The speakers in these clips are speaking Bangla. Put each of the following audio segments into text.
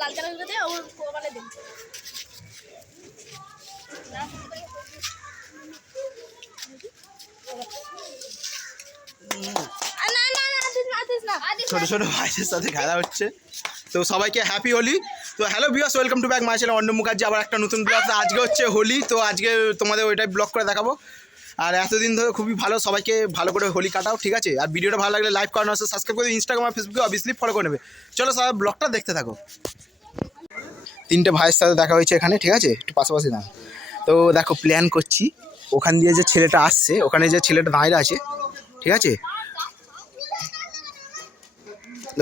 লাল কালার করে দিয়ে ওর কপালে দিন। ছোট ছোট ভাইদের সাথে খেলা হচ্ছে। তো সবাইকে হ্যাপি হোলি। তো hello viewers, welcome to back my channel Arnab Mukherjee, আবার একটা নতুন ব্লগ। আজকে হচ্ছে হোলি, তো আজকে তোমাদের ওইটাই ব্লগ করে দেখাবো। আর এতদিন ধরে খুবই ভালো, সবাইকে ভালো করে হোলি কাটাও, ঠিক আছে? আর ভিডিওটা ভালো লাগলে লাইক করানো আছে, সাবস্ক্রাইব করে ইনস্টাগ্রাম আর ফেসবুকে অবভিয়াসলি ফলো করে নেবে। চলো সবাই ব্লগটা দেখতে থাকো। তিনটে ভাইয়ের সাথে দেখা হয়েছে এখানে, ঠিক আছে? একটু পাশাপাশি না। তো দেখো প্ল্যান করছি, ওখান দিয়ে যে ছেলেটা আসছে, ওখানে যে ছেলেটা দাঁড়িয়ে আছে, ঠিক আছে?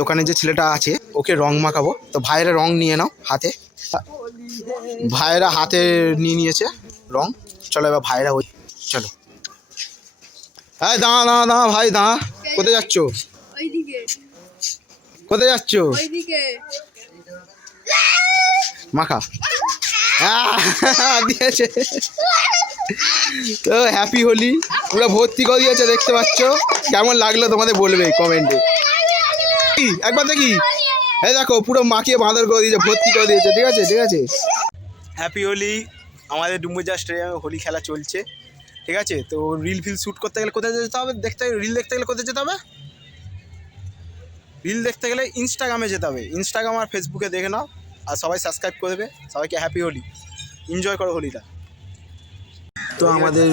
ওখানে যে ছেলেটা আছে ওকে রং মাখাবো। তো ভাইয়েরা রং নিয়ে নাও হাতে, ভাইয়েরা হাতে নিয়ে নিয়েছে রং। চলো এবার ভাইয়েরা ওই চলো। হ্যাঁ দাঁড়া দাঁড়া দাঁড়া ভাই দাঁড়া, কোথায় যাচ্ছ? কোথায় যাচ্ছ? মাখা দিয়েছে। তো হ্যাপি হোলি পুরো ভর্তি করে দিয়েছে, দেখতে পাচ্ছ। কেমন লাগলো তোমাদের বলবে কমেন্টে। একবার দেখি, এই দেখো পুরো মাখিয়ে বাঁদর করে দিয়েছে, ভর্তি করে দিয়েছে, ঠিক আছে ঠিক আছে। হ্যাপি হোলি। আমাদের ডুম্বুজা স্টেডিয়ামে হোলি খেলা চলছে, ঠিক আছে? তো রিল ফিল শ্যুট করতে গেলে কোথায় যেতে হবে? রিল দেখতে গেলে কোথায় যেতে হবে? রিল দেখতে গেলে ইনস্টাগ্রামে যেতে হবে। ইনস্টাগ্রাম আর ফেসবুকে দেখে নাও, আর সবাই সাবস্ক্রাইব করে দেবে। সবাইকে হ্যাপি হোলি, এনজয় করো হোলিটা। তো আমাদের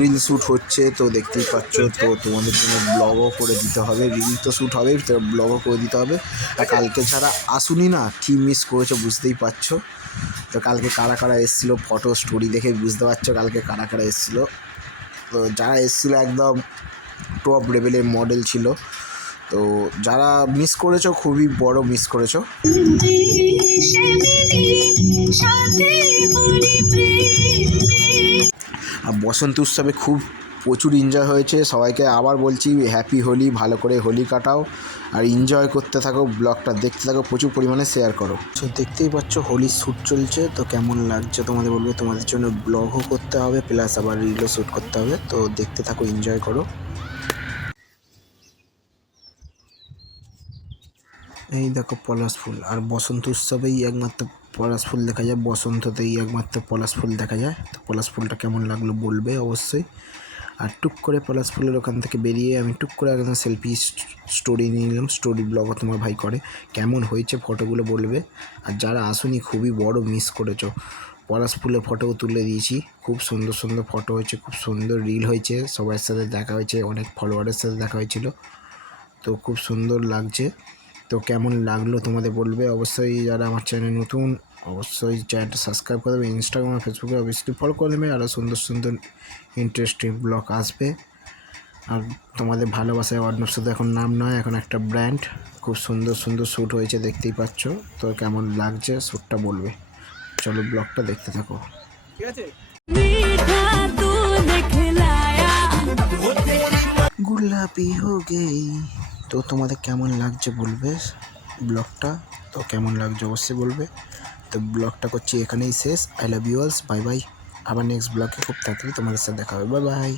রিল শ্যুট হচ্ছে, তো দেখতেই পাচ্ছ। তো তোমাদের জন্য ব্লগও করে দিতে হবে, রিল তো শ্যুট হবেই, তো ব্লগও করে দিতে হবে। আর কালকে ছাড়া আসুনি না, কী মিস করেছো বুঝতেই পারছো। তো কালকে কারা কারা এসেছিলো, ফটো স্টোরি দেখে বুঝতে পারছো কালকে কারা কারা এসেছিলো। তো যারা এসেছিলো একদম টপ লেভেলের মডেল ছিল। তো যারা মিস করেছো, খুবই বড় মিস করেছো। আর বসন্ত উৎসবে খুব প্রচুর এনজয় হয়েছে। সবাইকে আবার বলছি হ্যাপি হোলি, ভালো করে হোলি কাটাও আর এনজয় করতে থাকো, ব্লগটা দেখতে থাকো, প্রচুর পরিমাণে শেয়ার করো। তো দেখতেই পাচ্ছ হোলির শ্যুট চলছে। তো কেমন লাগছে তোমাদের বলবে, তোমাদের জন্য ব্লগও করতে হবে প্লাস আবার রিলও শ্যুট করতে হবে। তো দেখতে থাকো, এনজয় করো। এই দেখো পলাশ ফুল, আর বসন্ত উৎসবেই একমাত্র পলাশ ফুল দেখা যায়, বসন্ততেই একমাত্র পলাশ ফুল দেখা যায়। তো পলাশ ফুলটা কেমন লাগলো বলবে অবশ্যই। আর টুক করে পলাশ ফুলের ওখান থেকে বেরিয়ে আমি টুক করে একদম সেলফি স্টোরি নিয়ে নিলাম। স্টোরি ব্লগও তোমার ভাই করে। কেমন হয়েছে ফটোগুলো বলবে। আর যারা আসুনি খুবই বড় মিস করেছো। পলাশ ফুলের ফটোও তুলে দিয়েছি, খুব সুন্দর সুন্দর ফটো হয়েছে, খুব সুন্দর রিল হয়েছে, সবার সাথে দেখা হয়েছে, অনেক ফলোয়ারের সাথে দেখা হয়েছিল। তো খুব সুন্দর লাগছে। তো কেমন লাগলো তোমাদের বলবে অবশ্যই। যারা আমার চ্যানেল নতুন অবশ্যই চ্যানেলটা সাবস্ক্রাইব করে দেবে, ইনস্টাগ্রাম আর ফেসবুকে অবশ্যই ফলো করে দেবে। আরও সুন্দর সুন্দর ইন্টারেস্টিং ব্লগ আসবে। আর তোমাদের ভালোবাসায় অর্ণব শুধু এখন নাম নয়, এখন একটা ব্র্যান্ড। খুব সুন্দর সুন্দর শ্যুট হয়েছে, দেখতেই পাচ্ছ। তো কেমন লাগছে শ্যুটটা বলবে। চলো ব্লগটা দেখতে থাকো, ঠিক আছে? গুলাবি হো গেই। তো তোমাদের কেমন লাগছে বলবে ব্লগটা। তো কেমন লাগছে অবশ্যই বলবে। তো ব্লগটা করছি এখানেই শেষ। আই লাভ ইউ অলস, বাই বাই। আবার নেক্সট ব্লগে খুব তাড়াতাড়ি তোমাদের সাথে দেখা হবে, বাই বাই।